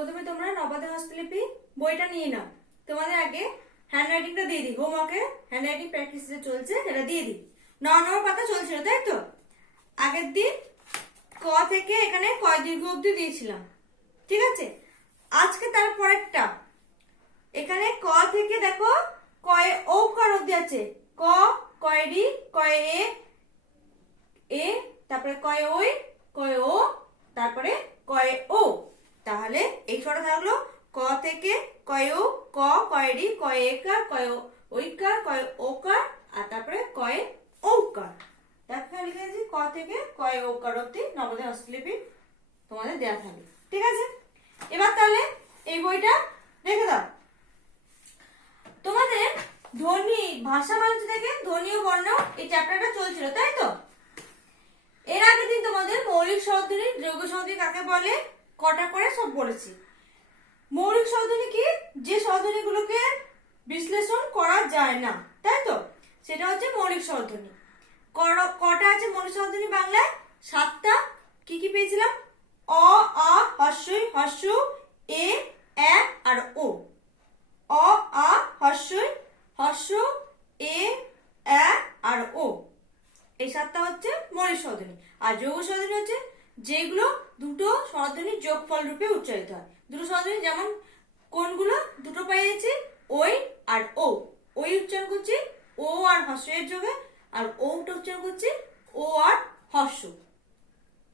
প্রথমে তোমরা নবাদের হস্তলিপি বইটা নিয়ে নাও। তোমাদের আগে হ্যান্ডরাইটিংটা দিয়ে দিই, হোমওয়ার্কে হ্যান্ডরাইটিং প্র্যাকটিস চলছে, এটা দিয়ে দিই। 9 নম্বর পাতা চলছিল, তাই তো? আগের দিন ক থেকে এখানে কয় দীর্ঘ অব্দি দিয়েছিলাম, ঠিক আছে? আজকে তার পরেরটা, এখানে ক থেকে দেখো কয় ঔকার অব্দি আছে। ক, কয় রি, কয় এ, তারপরে কয় ওই, কয় ও, তারপরে কয় ও। তাহলে এই ছটা থাকলো ক থেকে কয় ও, ক, কয় রি, কয় একার, কয় ওইকার, কয় ওকার, আর তারপরে কয় ঔকার। দেখো লিখে দিয়েছি ক থেকে কয় ওকার অব্দি নবোদয় হস্তলিপি তোমাদের দেওয়া থাকবে, ঠিক আছে? এবার তাহলে এই বইটা রেখে দাও। তোমাদের ধ্বনি ভাষা মানচিত্র থেকে ধ্বনি ও বর্ণ এই চ্যাপ্টারটা চলছিল, তাই তো? এর আগের দিন তোমাদের মৌলিক স্বরধ্বনি, যৌগ স্বরধ্বনি কাকে বলে কটা করে সব বলেছি। মৌলিক স্বরধ্বনি কি? যে স্বরধ্বনিগুলোকে বিশ্লেষণ করা যায় না, তাই তো? সেটা হচ্ছে মৌলিক স্বরধ্বনি। কটা আছে মৌলিক স্বরধ্বনি বাংলায়? 7টা। কি কি পেয়েছিলাম? অ, আ, হস্যই, হস্য, এ, আর ও। অ, আ, হস্যই, হস্য, এ, আর ও। এই 7টা হচ্ছে মৌলিক স্বরধ্বনি। আর যৌগ স্বরধ্বনি হচ্ছে যেগুলো দুটো স্বরধ্বনির যোগফল রূপে উচ্চারিত হয়। দুটো স্বরধ্বনি যেমন কোনগুলো? দুটো পাইয়েছি, ওই আর ও। ওই উচ্চারণ করছি ও আর হস্যের যোগে, আর ওটা উচ্চারণ করছি ও আর হস্য,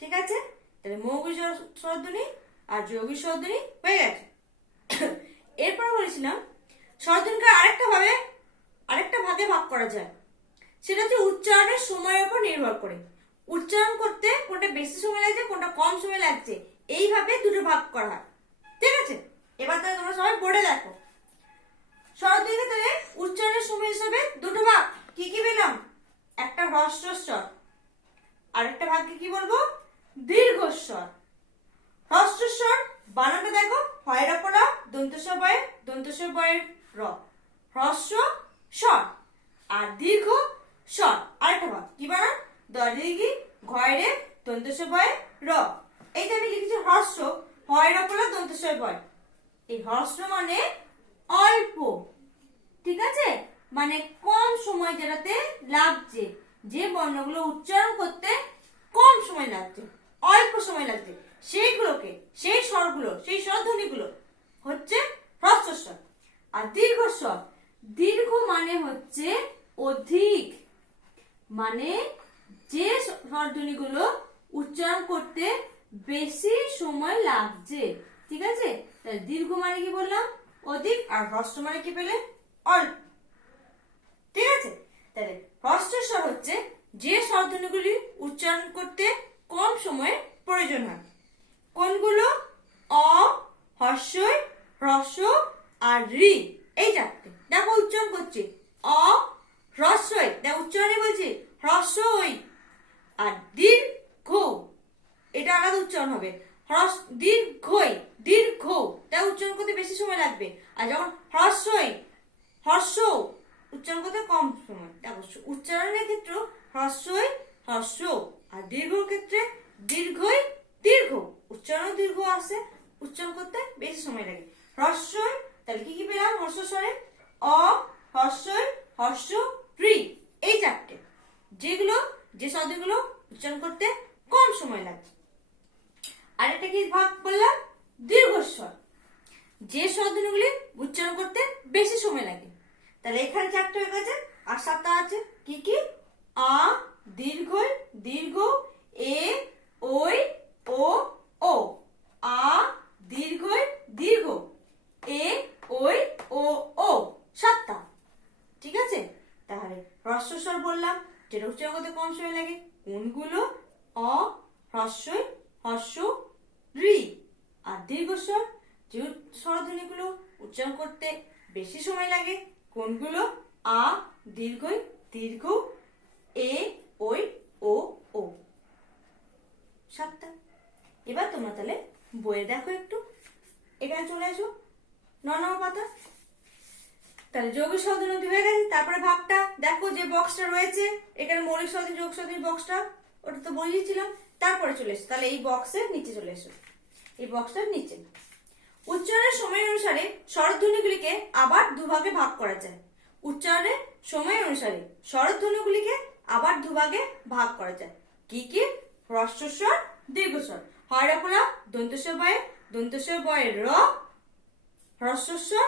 ঠিক আছে? তাহলে মৌখিক স্বরধ্বনি আর যৌগিক স্বরধ্বনি হয়ে গেছে। এরপর বলেছিলাম স্বরধ্বনিকে আরেকটা ভাগে ভাগ করা যায়। সেটা হচ্ছে উচ্চারণের সময়ের উপর নির্ভর করে। উচ্চারণ করতে কোনটা বেশি সময় লাগছে, কোনটা কম সময় লাগছে, এইভাবে দুটো ভাগ করা হয়, ঠিক আছে? এবার তাহলে তোমরা সবাই বোর্ডে দেখো। স্বরধ্বনিকে তাহলে উচ্চারণের সময় হিসাবে দুটো ভাগ কি কি পেলাম? একটা হ্রস্বস্বর, আরেকটা ভাগকে কি বলবো? দীর্ঘস্বর। হ্রস্বস্বর বানানটা দেখো, হয়ের ওপর দন্তস্বর বয়ের, দন্তস্বর বয়ের র, হ্রস্ব স্বর। আর দীর্ঘ স্বর আরেকটা ভাগ কি বানান? দীর্ঘি, ঘয়ের দন্তস্বর বয়ের র। এইটা আমি লিখেছি হ্রস্ব, হয়ের ওপর দন্তস্বর বয়। এই হ্রস্ব মানে অল্প, ঠিক আছে? মানে কম সময় যেটাতে লাগছে, যে বর্ণগুলো উচ্চারণ করতে কম সময় লাগছে, অল্প সময় লাগছে, সেইগুলোকে, সেই স্বরগুলো, সেই স্বরধ্বনিগুলো হচ্ছে হ্রস্বস্বর। আর দীর্ঘস্বর, দীর্ঘ মানে হচ্ছে অধিক, মানে যে স্বরধ্বনিগুলো উচ্চারণ করতে বেশি সময় লাগছে, ঠিক আছে? তাহলে দীর্ঘ মানে কি বললাম? অধিক। আর হ্রস্ব মানে কি পেলে? অল্প, ঠিক আছে? তাহলে হ্রস্বস্বর হচ্ছে যে স্বরধ্বনিগুলি উচ্চারণ করতে কম সময়ের প্রয়োজন হয়। কোনগুলো? অ, হস্যই, হ্রস্ব আর রি, এই চারটে। দেখো উচ্চারণ করছি অ, হ্রস্বই, দেখো উচ্চারণে বলছি হ্রস্বই। আর দীর্ঘ, এটা আলাদা উচ্চারণ হবে। দীর্ঘই, দীর্ঘ, তা উচ্চারণ করতে বেশি সময় লাগবে। আর যখন হ্রস্বই, হর্ষ, উচ্চারণ করতে কম সময়। দেখো উচ্চারণের ক্ষেত্রে হ্রস্বই, হর্ষ, আর দীর্ঘর ক্ষেত্রে দীর্ঘই, দীর্ঘ। উচ্চারণ দীর্ঘ আসে, উচ্চারণ করতে বেশি সময় লাগে। হ্রস্বই, তাহলে কি কি পেলাম হর্ষস্বরে? অ, হর্ষই, হর্ষ, রি, এই চারটে, যেগুলো, যে শব্দগুলো উচ্চারণ করতে কম সময় লাগে। আরেকটা কি ভাগ বললাম? দীর্ঘস্বর, যে স্বরধ্বনিগুলি উচ্চারণ করতে বেশি সময় লাগে। তাহলে এখানে 4টা হয়ে গেছে, আর 7টা আছে কি কি? আ, দীর্ঘ, দীর্ঘ, এ, ওই, ও। আ, দীর্ঘ, দীর্ঘ, এ, ওই, ও। 7টা, ঠিক আছে? তাহলে হ্রস্বস্বর বললাম যেটা উচ্চারণ করতে কম সময় লাগে, কোনগুলো? অ, হ্রস্বই, হর্ষ, রি। আর দীর্ঘস্বর, যে স্বরধ্বনিগুলো উচ্চারণ করতে বেশি সময় লাগে, কোনগুলো? আ, দীর্ঘই, দীর্ঘ, এ, ওই, ও। 7টা। এবার তোমরা তাহলে বইয়ে দেখো একটু, এখানে চলে আসো 9 নম্বর পাতা। তাহলে যৌগিক স্বরধ্বনি হয়ে গেছে। তারপরে ভাগটা দেখো, যে বক্সটা রয়েছে এখানে মৌলিক স্বরধ্বনি, যৌগ স্বরধ্বনি বক্সটা, ওটা তো বলিয়েছিলাম। তারপরে চলে এসো, তাহলে এই বক্সের নিচে চলে এসো, এই বক্সটার নিচে উচ্চারণের সময় অনুসারে স্বরধ্বনিগুলিকে আবার দুভাগে ভাগ করা যায়। উচ্চারণের সময় অনুসারে স্বরধ্বনিগুলিকে আবার দুভাগে ভাগ করা যায়। কি কি? হ্রস্বস্বর, দীর্ঘস্বর। হয় রকম দন্তস্বর বয়ে, দন্তস্বর বয়ে র, হ্রস্বস্বর,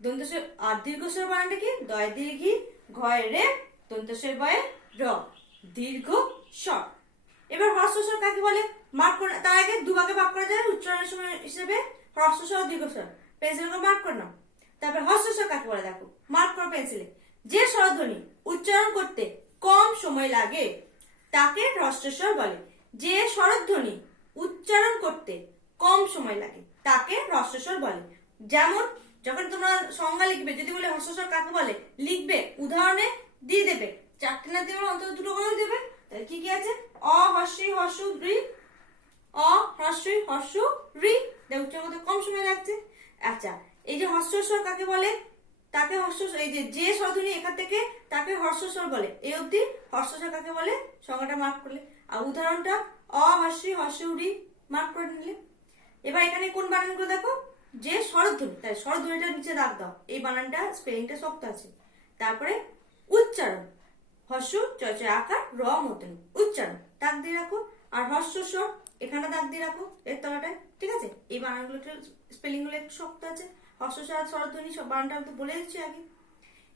দন্তস্বর। আর দীর্ঘস্বর বানানটা কি? দয় দীর্ঘি, ঘয় রে, দন্তস্বর বয়ে র, দীর্ঘ স্বর। এবার হ্রস্বস্বর কাকে বলে? মার্ক করে, তার আগে দুভাগে ভাগ করা যায় উচ্চারণের সময় হিসেবে হ্রস্বস্বর, দীর্ঘস্বর। পেন্সিল করে মার্ক করে নাও। তারপর হ্রস্বস্বর কাকে বলে দেখো, মার্ক করো পেন্সিলে। যে স্বরধ্বনি উচ্চারণ করতে কম সময় লাগে তাকে হ্রস্বস্বর বলে। যে স্বরধ্বনি উচ্চারণ করতে কম সময় লাগে তাকে হ্রস্বস্বর বলে। যেমন যখন তোমরা সংজ্ঞা লিখবে, যদি বলে হ্রস্বস্বর কাকে বলে, লিখবে উদাহরণে দিয়ে দেবে, চারটে না দিয়ে অন্তত দুটো করে দেবে। তাহলে কি কি আছে? অ হস্যি হস্যু ঋ, অ হ্রস্বই হস্যু ঋ। উচ্চারণ করতে কম সময় লাগছে। আচ্ছা, এই যে হ্রস্বস্বর কাকে বলে? তাকে হ্রস্বস্বর, এই যে স্বরধ্বনি এখান থেকে তাকে হ্রস্বস্বর বলে। এই অবধি হ্রস্বস্বর কাকে বলে সংজ্ঞাটা মার্ক করলে। আর উদাহরণটা অ হস্যি হস্যু ঋ মার্ক করে নিলে। এবার এখানে কোন বানানগুলো দেখো, যে স্বরধ্বনি, তাই স্বরধ্বনিটা নিচে দাগ দাও। এই বানানটা স্পেলিংটা শক্ত আছে। তারপরে উচ্চারণ, হস্য চয় চয় আকার র মতন উচ্চারণ, দাগ দিয়ে রাখো। আর হস্যস্বর এখানে দাগ দিয়ে রাখো এর তলাটায়। ঠিক আছে? এই বানানগুলো স্পেলিং গুলো একটু শক্ত আছে। হস্যস্বর আর স্বরধ্বনি সব বানানটা তো বলে দিচ্ছি আগে।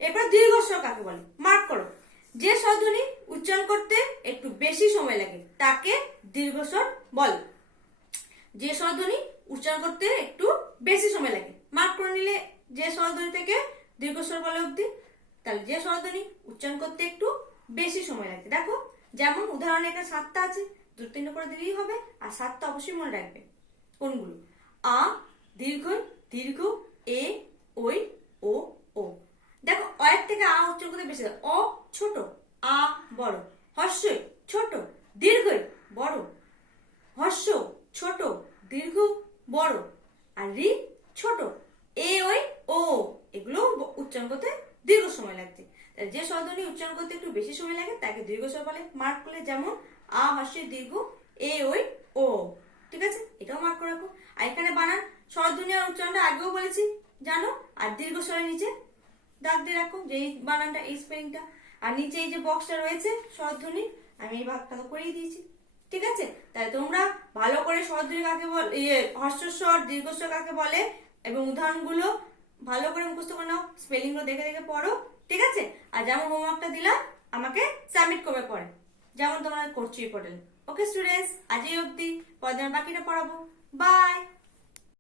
এরপর দীর্ঘস্বর কাকে বলে? মার্ক করো। যে স্বরধ্বনি উচ্চারণ করতে একটু বেশি সময় লাগে তাকে দীর্ঘস্বর বলে। যে স্বরধ্বনি উচ্চারণ করতে একটু বেশি সময় লাগে, মার্ক করে নিলে যে স্বরধ্বনি থেকে দীর্ঘস্বর বলে অবধি। তাহলে যে স্বরধ্বনি উচ্চারণ করতে একটু বেশি সময় লাগে, দেখো যেমন উদাহরণে এখানে 7টা আছে, 2-3 করে দিলেই হবে। আর 7টা অবশ্যই মনে রাখবে। কোনগুলো? আ দীর্ঘ, দীর্ঘ, এ, ওই, ও, ও। দেখো অয়ের থেকে আ উচ্চারণ করতে বেশি, অ ছোট, আ বড়, হস্যই ছোট, দীর্ঘই বড়, হস্য ছোট, দীর্ঘ বড়, আর রি ছোট, এ ওই ও, এগুলো উচ্চারণ করতে দীর্ঘ সময় লাগছে। যে স্বরধ্বনি উচ্চারণ করতে একটু বেশি সময় লাগে তাকে দীর্ঘস্বর বলে। মার্ক করলে যেমন আ হস্যের দীর্ঘ, এ ওই ও। ঠিক আছে? এটাও মার্ক করে রাখো। আর এখানে বানান স্বরধ্বনি আর উচ্চারণটা আগেও বলেছি জানো। আর দীর্ঘস্বরের নিচে দাগ দিয়ে রাখো, যে এই বানানটা, এই স্পেলিংটা। আর নিচে এই যে বক্সটা রয়েছে স্বরধ্বনি, আমি এই ভাগটা তো করিয়ে দিয়েছি। ঠিক আছে? তাই তোমরা ভালো করে স্বরধ্বনি কাকে বলে, হস্যস্বর, দীর্ঘস্বর কাকে বলে এবং উদাহরণগুলো ভালো করে মুখস্থ করে নাও, স্পেলিং গুলো দেখে দেখে পড়ো। ঠিক আছে? আর যেমন হোমওয়ার্কটা দিলাম আমাকে সাবমিট করবে পরে, যেমন তোমরা করছো ইম্পর্টেন্ট। ওকে স্টুডেন্টস, আজ এই অবধি, পরে বাকিটা পড়াবো। বাই।